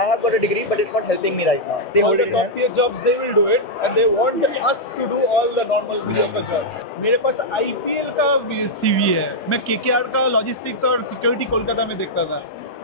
I have got a degree, but it's not helping me right now. They All hold the it in top hand. tier jobs they will do it, and they want us to do all the normal mediocre jobs. मेरे पास IPL का CV है. मैं KKR का logistics और security Kolkata में देखता था.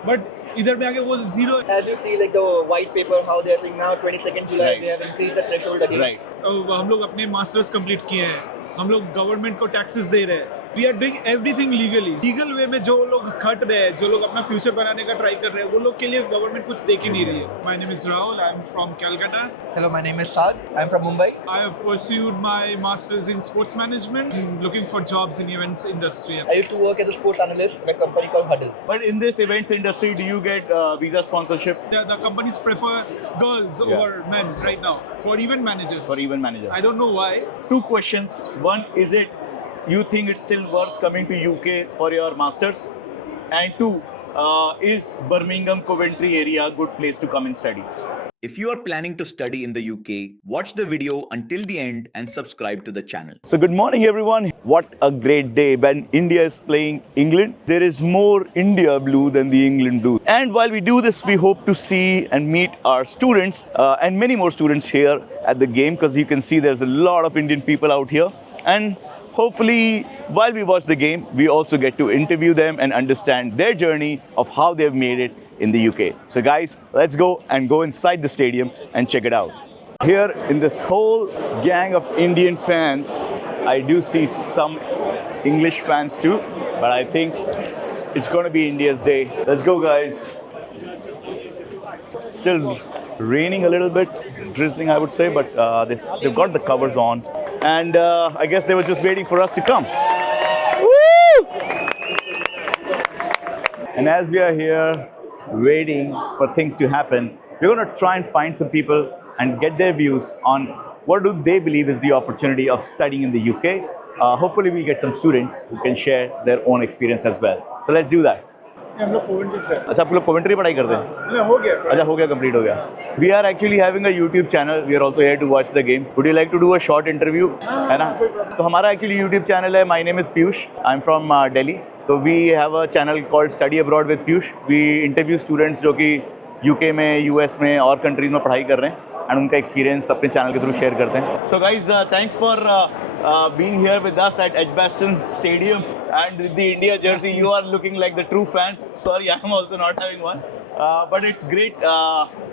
But इधर में आके वो zero. As you see, like the white paper, how they are saying now 22nd July, Right. they have increased the threshold again. Right. हम लोग अपने मास्टर्स कंप्लीट किए हैं. हम लोग गवर्नमेंट को टैक्सेस दे रहे हैं. We are doing everything legally. Legal way में जो लोग खट रहे हैं, जो लोग अपना फ्यूचर बनाने का ट्राई कर रहे हैं, वो लोग के लिए गवर्नमेंट कुछ देख ही नहीं रही है. My name is Rahul. I am from Calcutta. Hello, my name is Saad. I'm from Mumbai. I have pursued my masters in sports management. I'm looking for jobs in events industry. I used to work as a sports analyst in a company called Huddle. But in this events industry, do you get visa sponsorship The companies prefer girls Yeah. over men right now for event managers. for event manager? I don't know why. Two questions. One, is it you think it's still worth coming to UK for your masters? And two, is Birmingham, Coventry area a good place to come and study? If you are planning to study in the UK, watch the video until the end and subscribe to the channel. So good morning everyone. What a great day when India is playing England. There is more India blue than the England blue. And while we do this, we hope to see and meet our students and many more students here at the game, because you can see there's a lot of Indian people out here. And hopefully while we watch the game, we also get to interview them and understand their journey of how they've made it in the UK. So guys, let's go inside the stadium and check it out. Here in this whole gang of Indian fans, I do see some English fans too, but I think it's going to be India's day. Let's go guys. Still raining a little bit, drizzling I would say, but they've got the covers on, and I guess they were just waiting for us to come. Woo! And as we are here waiting for things to happen, we're going to try and find some people and get their views on what do they believe is the opportunity of studying in the UK. Hopefully we'll get some students who can share their own experience as well. So let's do that. हम लोग Coventry से. अच्छा आप लोग commentary पढ़ाई करते हैं? नहीं, हो गया. अच्छा हो गया, कंप्लीट हो गया. We are actually having a YouTube channel. We are also here to watch the game. Would you like to do a short interview? है ना? तो हमारा actually YouTube channel है. My name is Piyush. I'm from Delhi. So we have a channel called Study Abroad with Piyush. We interview students जो कि UK में, US में और countries में पढ़ाई कर रहे हैं, and उनका experience अपने channel के through share करते हैं. So guys, thanks for being here with us at Edgbaston Stadium, and with the India jersey. You are looking like the true fan. Sorry, I am also not having one, but it's great.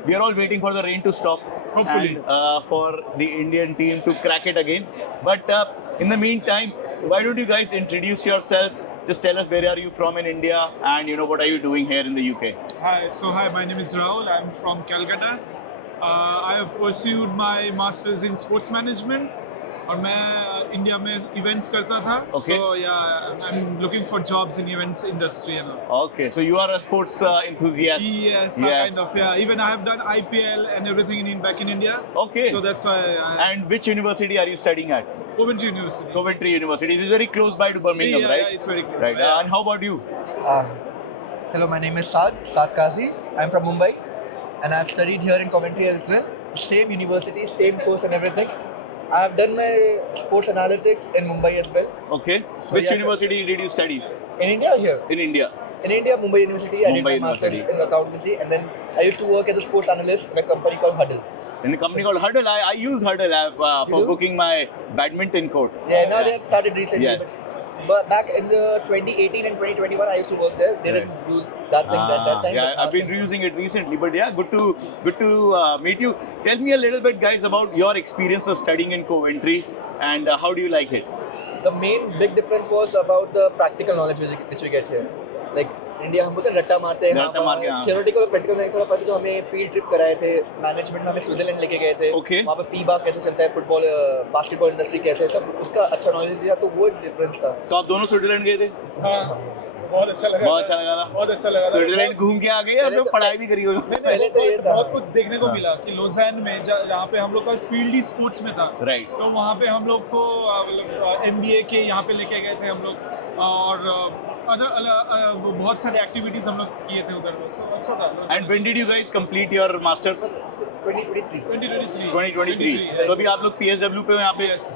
We are all waiting for the rain to stop, Hopefully. and, for the Indian team to crack it again. But in the meantime, why don't you guys introduce yourself? Just tell us where are you from in India, and what are you doing here in the UK? Hi, my name is Rahul. I'm from Calcutta. I have pursued my masters in sports management. और मैं India में events करता था. Okay. So yeah, I'm looking for jobs in events industry and all. Okay, so you are a sports enthusiast. Yes, Yes. kind of. Yeah, even I have done IPL and everything back in India. Okay. So that's why And which university are you studying at? Coventry University. Coventry University. It is very close by to Birmingham, Yeah, right? yeah, it's very close. Right. Yeah. And how about you? Hello, my name is Saad Kazi. I'm from Mumbai, and I've studied here in Coventry as well. Same university, same course and everything. I have done my sports analytics in Mumbai as well. Okay. So which yeah, university did you study? In India or here? In India. In India, Mumbai University. I did Mumbai my masters University. in accountancy, and then I used to work as a sports analyst in a company called Huddle. In a company called Huddle. I use Huddle for do? booking my badminton court. Yeah, now they have started recently. Yes. But back in the 2018 and 2021, I used to work there. They Right. didn't use that thing at that time. Yeah, but now I've been since- using it recently, but yeah, good to meet you. Tell me a little bit, guys, about your experience of studying in Coventry, and how do you like it? The main big difference was about the practical knowledge which we get here. Like India हम लोग रट्टा मारते हैं. रट्टा मार के, हाँ. Theoretical और प्रैक्टिकल में थोड़ा फर्क. जो हमें फील्ड ट्रिप कराए थे, मैनेजमेंट में हमें स्विट्जरलैंड लेके गए थे. Okay. वहाँ पे फीबा कैसे चलता है, फुटबॉल बास्केटबॉल इंडस्ट्री कैसे है, सब उसका अच्छा नॉलेज दिया. तो वो एक डिफरेंस था. तो आप दोनों स्विट्जरलैंड गए थे? हाँ, बहुत अच्छा लगा. बहुत अच्छा लगा था. बहुत अच्छा लगा. स्विट्जरलैंड घूम के आ गए और पहले लोग तो- पढ़ाई भी करी होगी. पहले तो ये था. बहुत कुछ देखने को हाँ. मिला कि लोज़ैन में जहाँ पे हम लोग का फील्ड ही स्पोर्ट्स में था. Right. तो वहाँ पे हम लोग को MBA के यहाँ पे लेके गए थे हम लोग, और अदर बहुत सारे एक्टिविटीज हम लोग किए थे उधर. So अच्छा था. And when did you guys complete your masters? 2023. 2023. 2023. तो अभी आप लोग PSW पे हो यहाँ पे. Yes.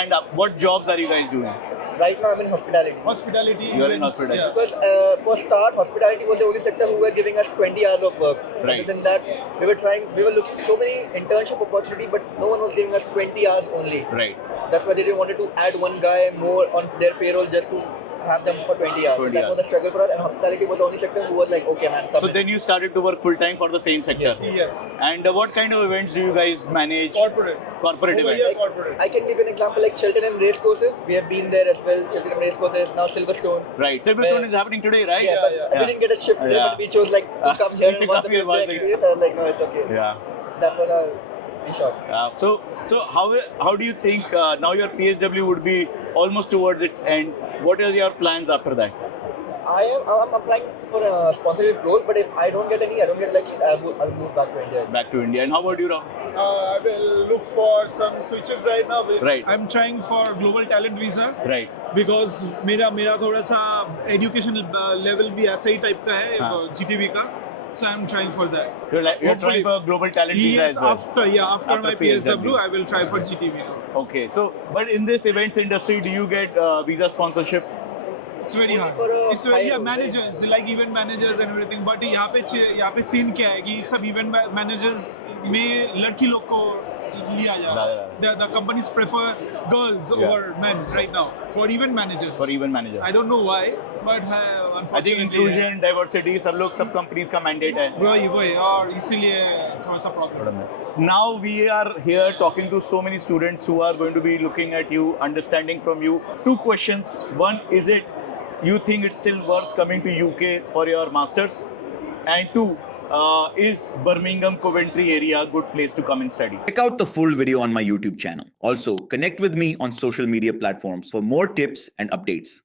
And what jobs are you guys doing? Right now I'm in hospitality. Hospitality. You are in events, hospitality. yeah. Because for start, hospitality was the only sector who were giving us 20 hours of work. Right. Other than that, we were looking so many internship opportunity, but no one was giving us 20 hours only. Right. That's why they didn't wanted to add one guy more on their payroll just to have them for 20 hours. 20 so that hours. was a struggle for us, and hospitality was the only sector who was like, okay, man, come So in. then you started to work full time for the same sector. Yes. Yes. And what kind of events do you guys manage? Corporate. Corporate Over events. here, corporate. I can give you an example like Cheltenham race courses. We have been there as well. Cheltenham race courses, now Silverstone. Right. Silverstone Where- is happening today, right? Yeah, but yeah. we didn't get a ship there, Yeah. but we chose like to come here To and watch come the here, film watch the- experience. I was like, no, it's okay. Yeah. So that was our in short. So how do you think now your PSW would be almost towards its end? What are your plans after that? I'm applying for a sponsorship role, but if I don't get any, I don't get lucky, I'll move back to India. Back to India. And how about you, Ram? I will look for some switches right now. Right. I'm trying for global talent visa Right. because मेरा थोड़ा सा education level भी ऐसा ही type का है हाँ. GTV का. So I'm trying for that. You're Hopefully. trying for global talent visa Yes, as well. after my PSW. PSW, I will try for GTV now. Okay. So, but in this events industry, do you get visa sponsorship? It's very Only hard. for a It's high very, yeah, role, managers like event managers and everything. But यहाँ पे scene क्या है कि सब event managers में लड़की लोग को लिया जा रहा है. The companies prefer girls Yeah. over men right now for event managers. For event manager. I don't know why, but unfortunately. I think inclusion, diversity, सब companies का mandate है. वही और इसीलिए थोड़ा सा problem. Now we are here talking to so many students who are going to be looking at you, understanding from you. Two questions. One, is it you think it's still worth coming to UK for your masters? And two, is Birmingham, Coventry area a good place to come and study? Check out the full video on my YouTube channel. Also, connect with me on social media platforms for more tips and updates.